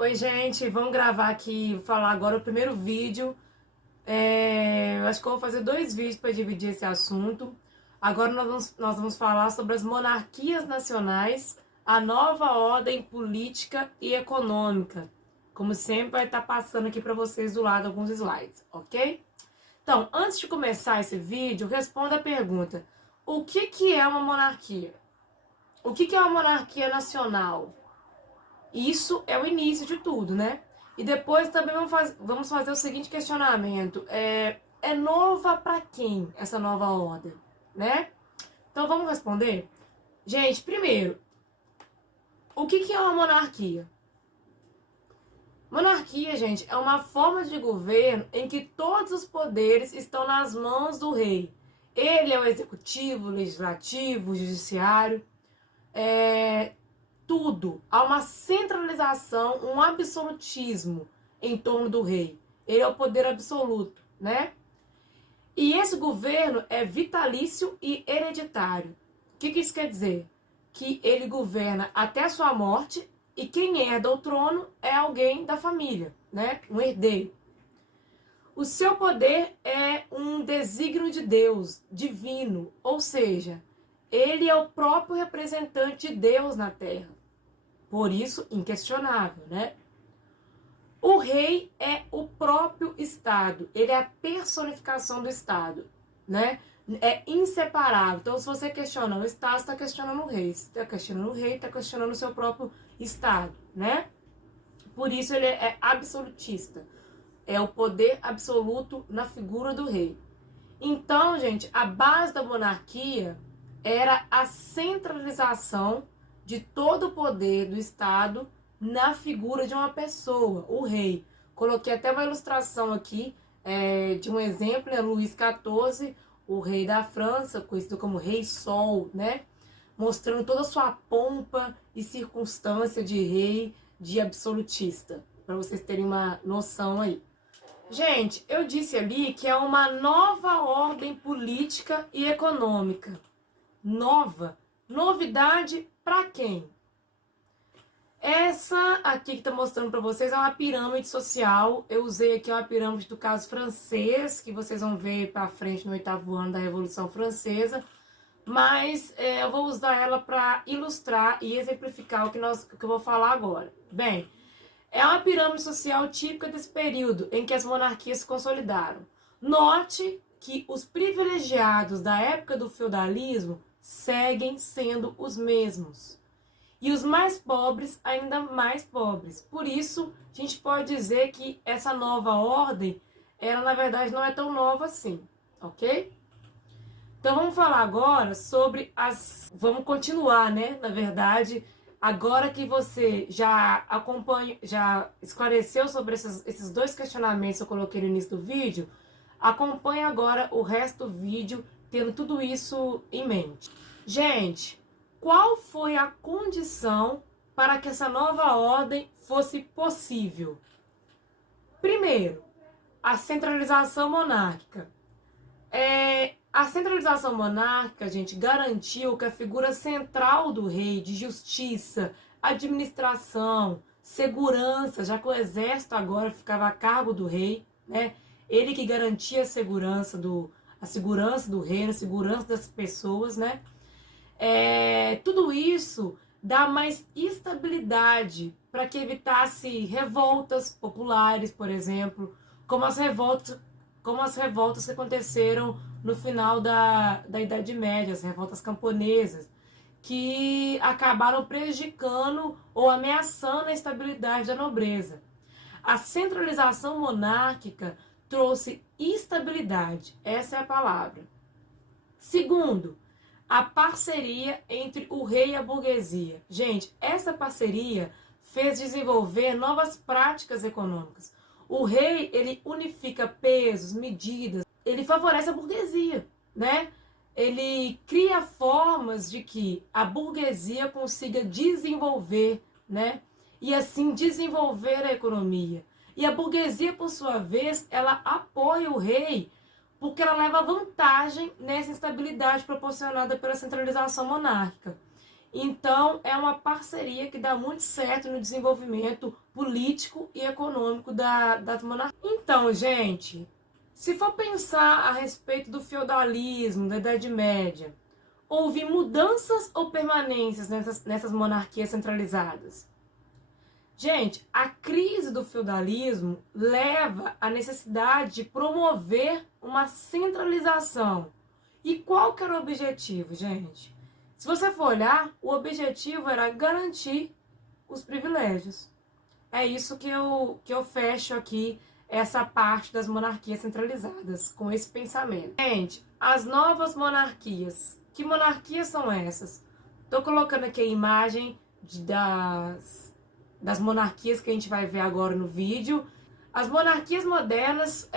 Oi, gente, vamos gravar aqui, falar agora o primeiro vídeo. Eu acho que eu vou fazer 2 vídeos para dividir esse assunto. Agora nós vamos falar sobre as monarquias nacionais, a nova ordem política e econômica. Como sempre, vai estar passando aqui para vocês do lado alguns slides, ok? Então, antes de começar esse vídeo, responda a pergunta: o que é uma monarquia? O que é uma monarquia nacional? Isso é o início de tudo, né? E depois também vamos fazer o seguinte questionamento: é nova para quem essa nova ordem, né? Então vamos responder? Gente, primeiro, o que é uma monarquia? Monarquia, gente, é uma forma de governo em que todos os poderes estão nas mãos do rei. Ele é o executivo, o legislativo, o judiciário. Tudo. Há uma centralização, um absolutismo em torno do rei. Ele é o poder absoluto, né? E esse governo é vitalício e hereditário. O que isso quer dizer? Que ele governa até a sua morte e quem herda o trono é alguém da família, né? Um herdeiro. O seu poder é um desígnio de Deus, divino, ou seja, ele é o próprio representante de Deus na terra. Por isso, inquestionável, né? O rei é o próprio Estado, ele é a personificação do Estado, né? É inseparável. Então, se você questiona o Estado, você está questionando o rei. Se está questionando o rei, está questionando o seu próprio Estado, né? Por isso, ele é absolutista. É o poder absoluto na figura do rei. Então, gente, a base da monarquia era a centralização de todo o poder do Estado na figura de uma pessoa, o rei. Coloquei até uma ilustração aqui de um exemplo, né? Luís XIV, o rei da França, conhecido como Rei Sol, né? Mostrando toda a sua pompa e circunstância de rei, de absolutista, para vocês terem uma noção aí. Gente, eu disse ali que é uma nova ordem política e econômica. Nova. Novidade para quem? Essa aqui que está mostrando para vocês é uma pirâmide social. Eu usei aqui uma pirâmide do caso francês, que vocês vão ver para frente no 8º ano da Revolução Francesa. Mas eu vou usar ela para ilustrar e exemplificar o que eu vou falar agora. Bem, é uma pirâmide social típica desse período em que as monarquias se consolidaram. Note que os privilegiados da época do feudalismo seguem sendo os mesmos. E os mais pobres, ainda mais pobres. Por isso, a gente pode dizer que essa nova ordem, ela na verdade não é tão nova assim, ok? Então vamos falar agora sobre Vamos continuar, né? Na verdade, agora que você já já esclareceu sobre esses 2 questionamentos que eu coloquei no início do vídeo, acompanhe agora o resto do vídeo tendo tudo isso em mente. Gente, qual foi a condição para que essa nova ordem fosse possível? Primeiro, a centralização monárquica. A centralização monárquica, gente, garantiu que a figura central do rei, de justiça, administração, segurança, já que o exército agora ficava a cargo do rei, né? Ele que garantia a segurança do reino, a segurança das pessoas, né? Tudo isso dá mais estabilidade para que evitasse revoltas populares, por exemplo, como as revoltas que aconteceram no final da Idade Média, as revoltas camponesas, que acabaram prejudicando ou ameaçando a estabilidade da nobreza. A centralização monárquica trouxe estabilidade, essa é a palavra. Segundo, a parceria entre o rei e a burguesia. Gente, essa parceria fez desenvolver novas práticas econômicas. O rei, ele unifica pesos, medidas, ele favorece a burguesia, né? Ele cria formas de que a burguesia consiga desenvolver, né? E assim desenvolver a economia. E a burguesia, por sua vez, ela apoia o rei porque ela leva vantagem nessa instabilidade proporcionada pela centralização monárquica. Então, é uma parceria que dá muito certo no desenvolvimento político e econômico das monarquias. Então, gente, se for pensar a respeito do feudalismo, da Idade Média, houve mudanças ou permanências nessas monarquias centralizadas? Gente, a crise do feudalismo leva à necessidade de promover uma centralização. E qual que era o objetivo, gente? Se você for olhar, o objetivo era garantir os privilégios. É isso que eu fecho aqui, essa parte das monarquias centralizadas, com esse pensamento. Gente, as novas monarquias. Que monarquias são essas? Estou colocando aqui a imagem das monarquias que a gente vai ver agora no vídeo. As monarquias modernas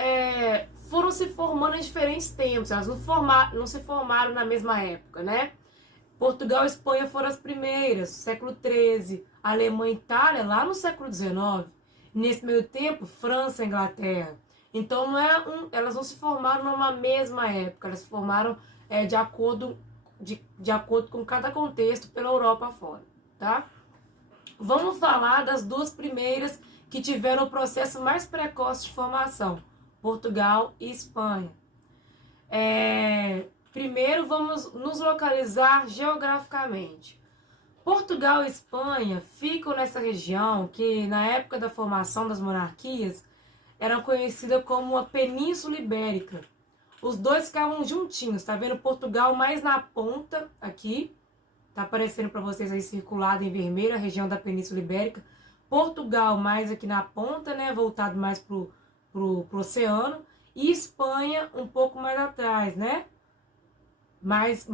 foram se formando em diferentes tempos, elas não se formaram na mesma época, né? Portugal e Espanha foram as primeiras, século XIII, Alemanha e Itália lá no século XIX. Nesse meio tempo, França e Inglaterra. Então elas não se formaram numa mesma época, elas se formaram de acordo com cada contexto pela Europa fora, tá? Vamos falar das duas primeiras que tiveram o processo mais precoce de formação, Portugal e Espanha. Primeiro, vamos nos localizar geograficamente. Portugal e Espanha ficam nessa região que, na época da formação das monarquias, eram conhecidas como a Península Ibérica. Os dois ficavam juntinhos, tá vendo? Portugal mais na ponta, aqui, tá aparecendo para vocês aí circulado em vermelho, a região da Península Ibérica. Portugal mais aqui na ponta, né, voltado mais pro oceano. E Espanha um pouco mais atrás, né? Mais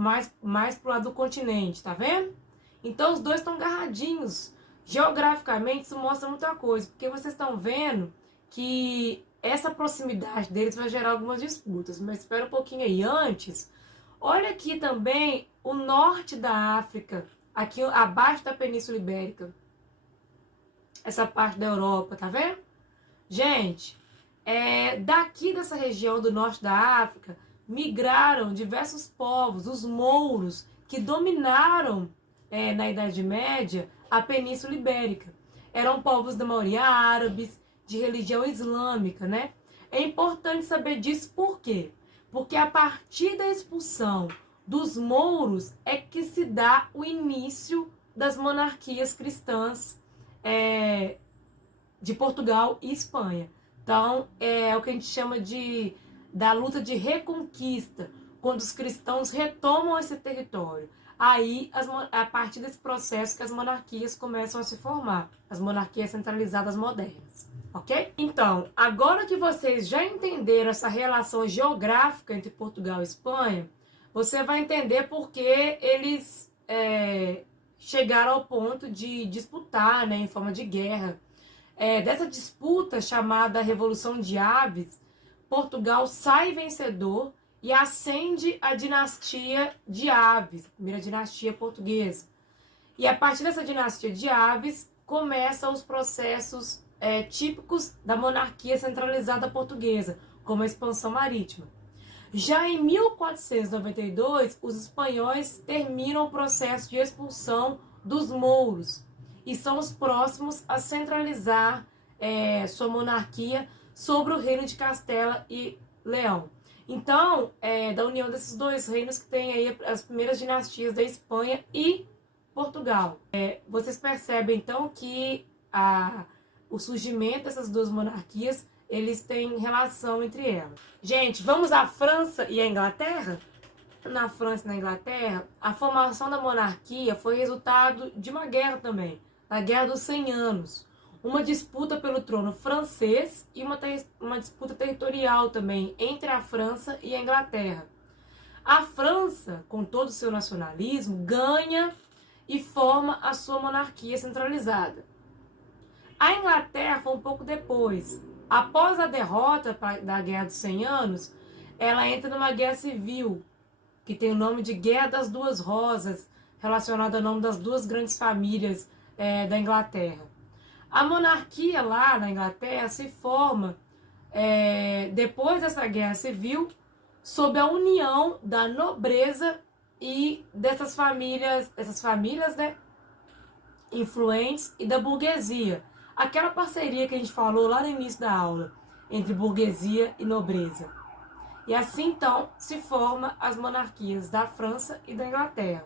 pro lado do continente, tá vendo? Então os dois estão agarradinhos. Geograficamente isso mostra muita coisa, porque vocês estão vendo que essa proximidade deles vai gerar algumas disputas. Mas espera um pouquinho aí. Antes, olha aqui também o norte da África, aqui abaixo da Península Ibérica. Essa parte da Europa, tá vendo? Gente, daqui dessa região do norte da África, migraram diversos povos, os mouros, que dominaram na Idade Média a Península Ibérica. Eram povos da maioria árabes, de religião islâmica, né? É importante saber disso por quê? Porque a partir da expulsão dos mouros é que se dá o início das monarquias cristãs de Portugal e Espanha. Então, é o que a gente chama da luta de reconquista, quando os cristãos retomam esse território. Aí, a partir desse processo que as monarquias começam a se formar, as monarquias centralizadas modernas, ok? Então, agora que vocês já entenderam essa relação geográfica entre Portugal e Espanha, você vai entender por que eles chegaram ao ponto de disputar, né, em forma de guerra. Dessa disputa chamada Revolução de Aves, Portugal sai vencedor e ascende a dinastia de Aves, a primeira dinastia portuguesa. E a partir dessa dinastia de Aves, começam os processos típicos da monarquia centralizada portuguesa, como a expansão marítima. Já em 1492, os espanhóis terminam o processo de expulsão dos mouros e são os próximos a centralizar sua monarquia sobre o reino de Castela e Leão. Então, da união desses dois reinos que tem aí as primeiras dinastias da Espanha e Portugal. Vocês percebem, então, que o surgimento dessas duas monarquias, eles têm relação entre elas. Gente, vamos à França e à Inglaterra? Na França e na Inglaterra, a formação da monarquia foi resultado de uma guerra também, a Guerra dos 100 Anos. Uma disputa pelo trono francês e uma disputa territorial também entre a França e a Inglaterra. A França, com todo o seu nacionalismo, ganha e forma a sua monarquia centralizada. A Inglaterra foi um pouco depois. Após a derrota da Guerra dos 100 Anos, ela entra numa guerra civil, que tem o nome de Guerra das Duas Rosas, relacionado ao nome das duas grandes famílias da Inglaterra. A monarquia lá na Inglaterra se forma depois dessa guerra civil sob a união da nobreza e dessas famílias, né, influentes e da burguesia. Aquela parceria que a gente falou lá no início da aula, entre burguesia e nobreza. E assim, então, se forma as monarquias da França e da Inglaterra.